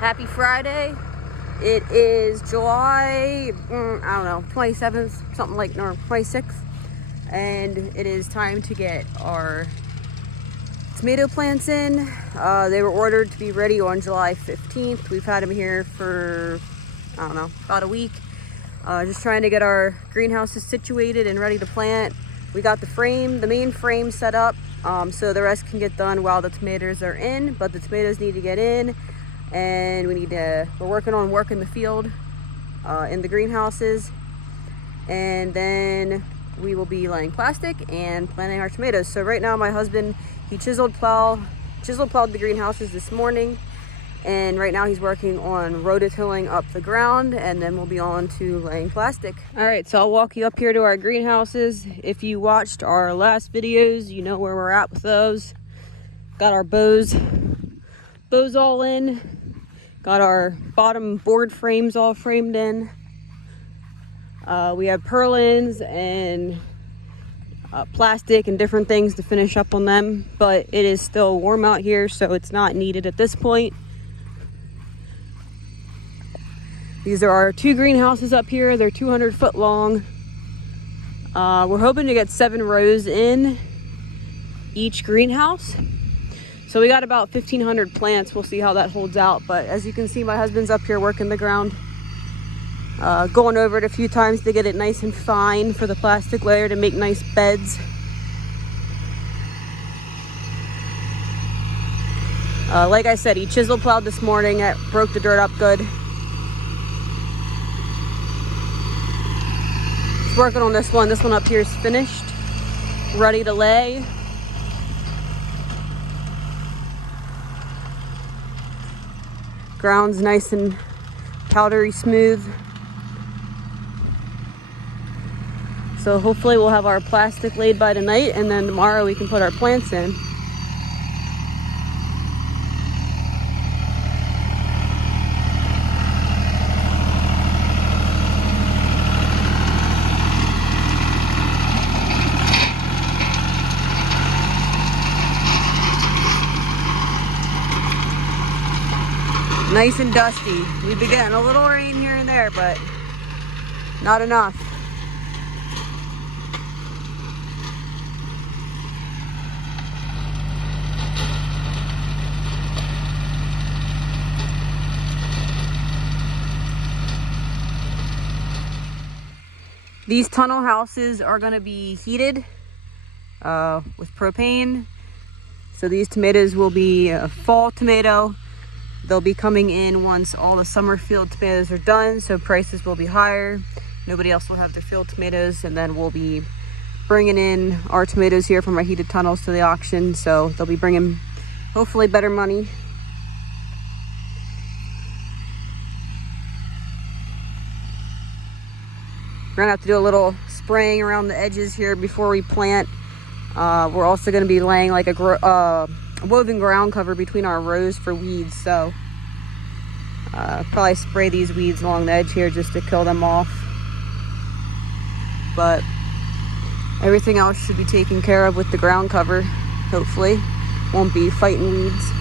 Happy Friday. It is July, 27th, something like, no, 26th. And it is time to get our tomato plants in. They were ordered to be ready on July 15th. We've had them here for, about a week. Just trying to get our greenhouses situated and ready to plant. We got the main frame set up, so the rest can get done while the tomatoes are in, but the tomatoes need to get in. And we're working on work in the field, in the greenhouses, and then we will be laying plastic and planting our tomatoes. So right now my husband, he chisel plowed the greenhouses this morning, and right now he's working on rototilling up the ground, and then we'll be on to laying plastic. All right, so I'll walk you up here to our greenhouses. If you watched our last videos, you know where we're at with those. Got our bows all in. Got our bottom board frames all framed in. We have purlins and plastic and different things to finish up on them, but it is still warm out here, so it's not needed at this point. These are our two greenhouses up here. They're 200 foot long. We're hoping to get 7 rows in each greenhouse. So we got about 1,500 plants. We'll see how that holds out. But as you can see, my husband's up here working the ground, going over it a few times to get it nice and fine for the plastic layer to make nice beds. Like I said, he chisel plowed this morning. It broke the dirt up good. He's working on this one. This one up here is finished, ready to lay. Ground's nice and powdery smooth. So hopefully we'll have our plastic laid by tonight, and then tomorrow we can put our plants in. Nice and dusty. We've been getting a little rain here and there, but not enough. These tunnel houses are going to be heated with propane. So these tomatoes will be a fall tomato. They'll be coming in once all the summer field tomatoes are done, so prices will be higher. Nobody else will have their field tomatoes, and then we'll be bringing in our tomatoes here from our heated tunnels to the auction, so they'll be bringing hopefully better money. We're gonna have to do a little spraying around the edges here before we plant. We're also gonna be laying like a woven ground cover between our rows for weeds, so probably spray these weeds along the edge here just to kill them off. But everything else should be taken care of with the ground cover, hopefully. Won't be fighting weeds.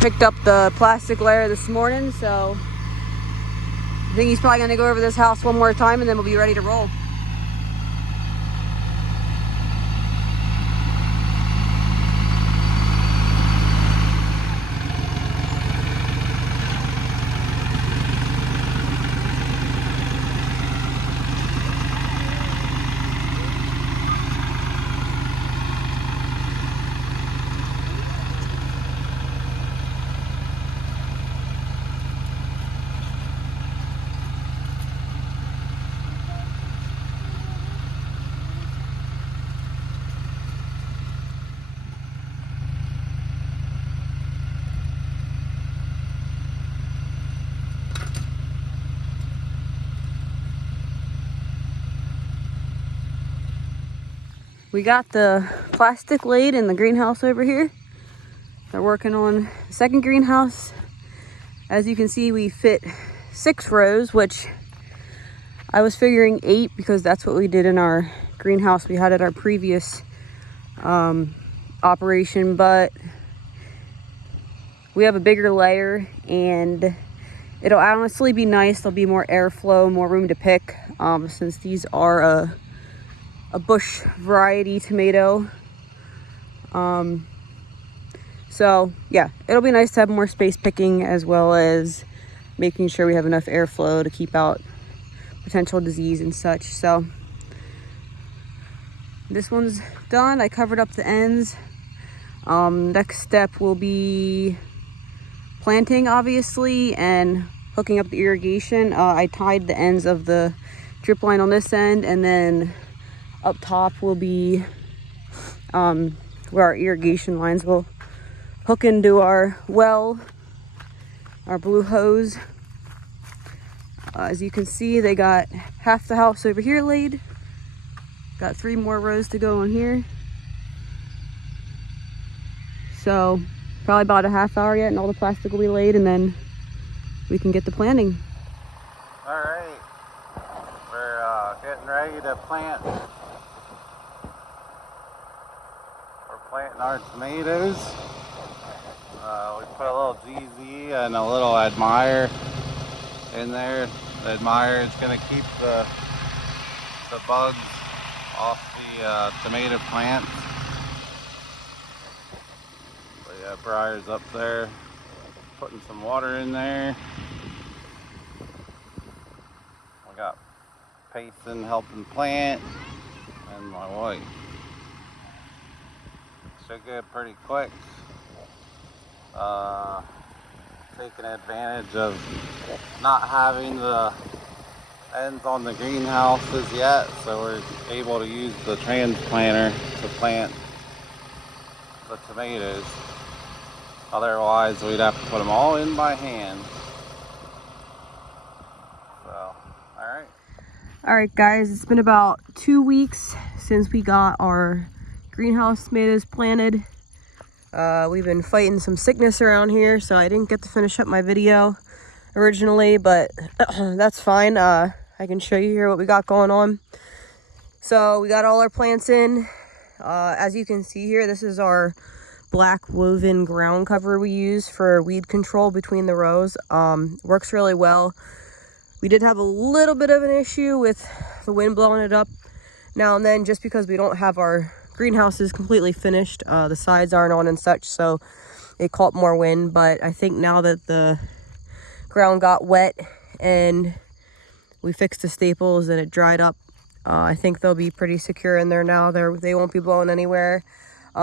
Picked up the plastic layer this morning, so I think he's probably gonna go over this house one more time, and then we'll be ready to roll. We got the plastic laid in the greenhouse over here. They're working on the second greenhouse. As you can see, we fit 6 rows, which I was figuring 8 because that's what we did in our greenhouse we had at our previous operation, but we have a bigger layer and it'll honestly be nice. There'll be more airflow, more room to pick, since these are a bush variety tomato. So yeah, it'll be nice to have more space picking, as well as making sure we have enough airflow to keep out potential disease and such. So this one's done. I covered up the ends. Next step will be planting, obviously, and hooking up the irrigation. I tied the ends of the drip line on this end, and then up top will be where our irrigation lines will hook into our well, our blue hose. As you can see, they got half the house over here laid. Got 3 more rows to go in here. So probably about a half hour yet and all the plastic will be laid, and then we can get to planting. All right, we're getting ready to plant. We're planting our tomatoes. We put a little GZ and a little Admire in there. The Admire is going to keep the bugs off the tomato plants. We got briars up there, putting some water in there. We got Payson helping plant, and my wife. Should get pretty quick. Taking advantage of not having the ends on the greenhouses yet, so we're able to use the transplanter to plant the tomatoes. Otherwise, we'd have to put them all in by hand. So, all right guys, it's been about 2 weeks since we got our greenhouse tomatoes planted. We've been fighting some sickness around here, so I didn't get to finish up my video originally, but that's fine. I can show you here what we got going on. So we got all our plants in. As you can see here, this is our black woven ground cover we use for weed control between the rows. Works really well. We did have a little bit of an issue with the wind blowing it up now and then, just because we don't have our greenhouses completely finished. The sides aren't on and such, so it caught more wind. But I think now that the ground got wet and we fixed the staples and it dried up, I think they'll be pretty secure in there now. They won't be blowing anywhere. We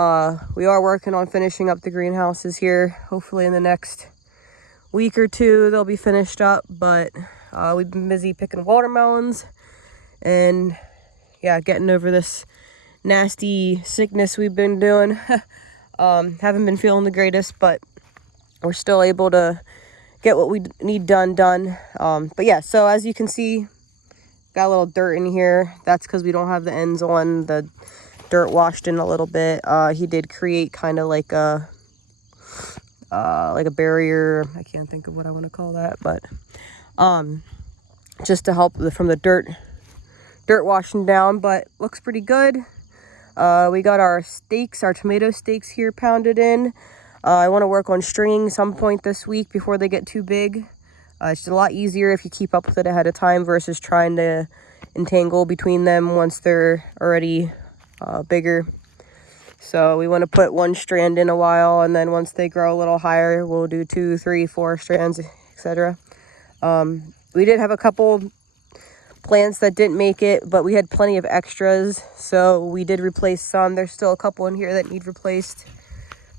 are working on finishing up the greenhouses here. Hopefully in the next week or 2 they'll be finished up, but we've been busy picking watermelons and getting over this nasty sickness we've been doing. Haven't been feeling the greatest, but we're still able to get what we need done. But yeah, so as you can see, got a little dirt in here. That's because we don't have the ends on. The dirt washed in a little bit. He did create kind of like a barrier. I can't think of what I want to call that, but just to help from the dirt washing down. But looks pretty good. We got our tomato steaks here pounded in. I want to work on stringing some point this week before they get too big. It's a lot easier if you keep up with it ahead of time versus trying to entangle between them once they're already bigger. So we want to put 1 strand in a while, and then once they grow a little higher, we'll do 2, 3, 4 strands, etc. We did have a couple plants that didn't make it, but we had plenty of extras, so we did replace some. There's still a couple in here that need replaced.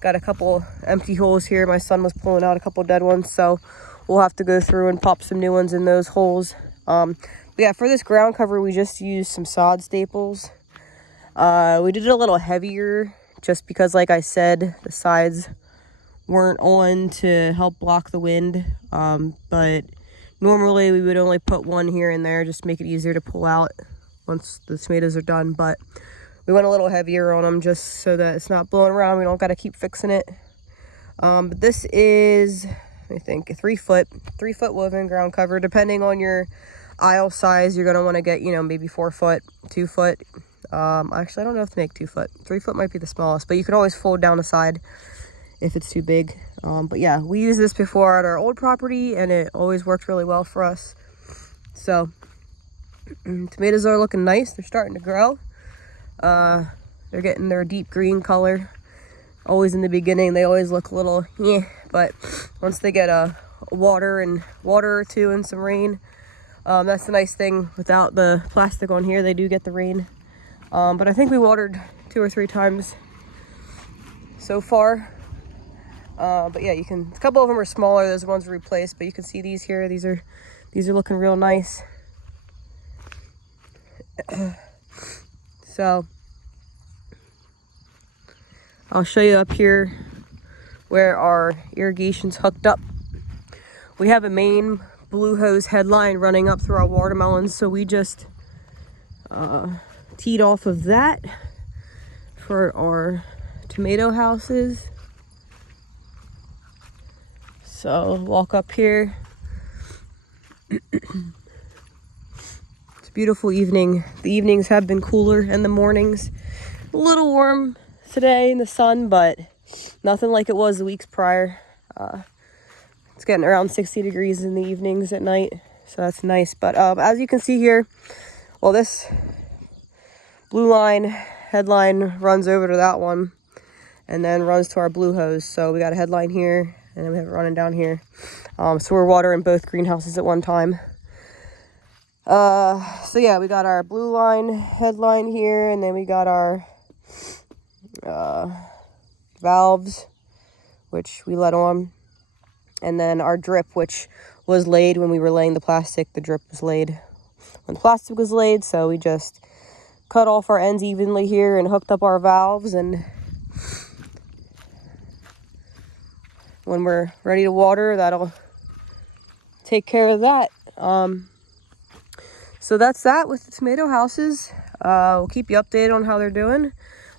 Got a couple empty holes here. My son was pulling out a couple dead ones, so we'll have to go through and pop some new ones in those holes. But yeah, for this ground cover, we just used some sod staples. We did it a little heavier just because, like I said, the sides weren't on to help block the wind. But normally we would only put 1 here and there just to make it easier to pull out once the tomatoes are done. But we went a little heavier on them just so that it's not blowing around. We don't got to keep fixing it. But this is, I think, a 3 foot woven ground cover. Depending on your aisle size, you're going to want to get, maybe 4 foot, 2 foot. Actually, I don't know if to make 2 foot. 3 foot might be the smallest, but you can always fold down the side if it's too big. But yeah, we used this before at our old property and it always worked really well for us. So tomatoes are looking nice. They're starting to grow. They're getting their deep green color. Always in the beginning, they always look a little but once they get water or two and some rain, that's the nice thing. Without the plastic on here, they do get the rain. But I think we watered 2 or 3 times so far. But yeah, a couple of them are smaller. Those ones were replaced, but you can see these here. These are looking real nice. So I'll show you up here where our irrigation's hooked up. We have a main blue hose headline running up through our watermelons, so we just teed off of that for our tomato houses. So walk up here. It's a beautiful evening. The evenings have been cooler and the mornings a little warm today in the sun, but nothing like it was the weeks prior. It's getting around 60 degrees in the evenings at night, so that's nice. But as you can see here, well, this blue line headline runs over to that one and then runs to our blue hose. So we got a headline here and then we have it running down here. So we're watering both greenhouses at one time. So yeah, we got our blue line headline here, and then we got our valves, which we let on, and then our drip, which was laid when we were laying the plastic. The drip was laid when the plastic was laid, so we just cut off our ends evenly here and hooked up our valves, and when we're ready to water, that'll take care of that. So that's that with the tomato houses. We'll keep you updated on how they're doing.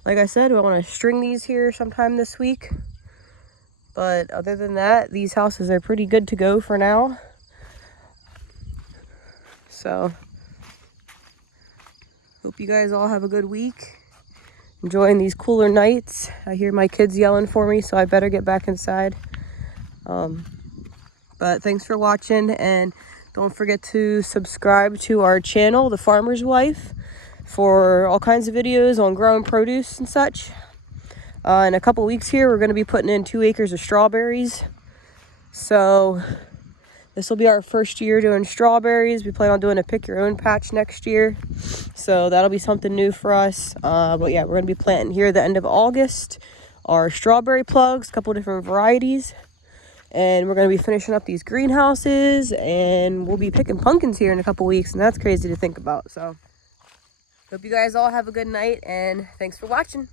Like I said, we want to string these here sometime this week. But other than that, these houses are pretty good to go for now. So hope you guys all have a good week. Enjoying these cooler nights. I hear my kids yelling for me, so I better get back inside. But thanks for watching, and don't forget to subscribe to our channel, The Farmer's Wife, for all kinds of videos on growing produce and such. In a couple weeks here, we're going to be putting in 2 acres of strawberries. So this will be our first year doing strawberries. We plan on doing a pick your own patch next year. So that'll be something new for us. But yeah, we're going to be planting here at the end of August our strawberry plugs, a couple different varieties. And we're going to be finishing up these greenhouses, and we'll be picking pumpkins here in a couple weeks, and that's crazy to think about. So hope you guys all have a good night, and thanks for watching.